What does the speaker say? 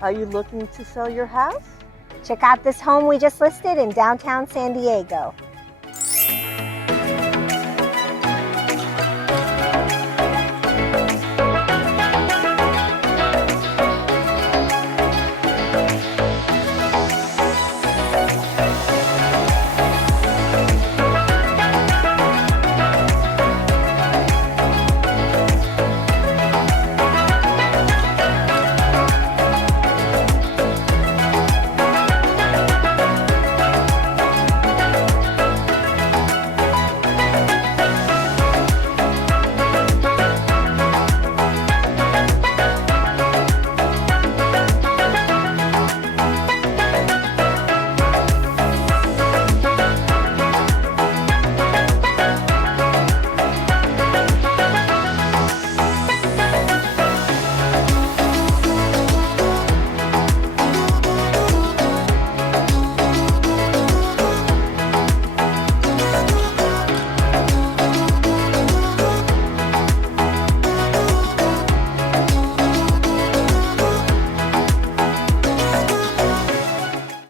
Are you looking to sell your house? Check out this home we just listed in downtown San Diego.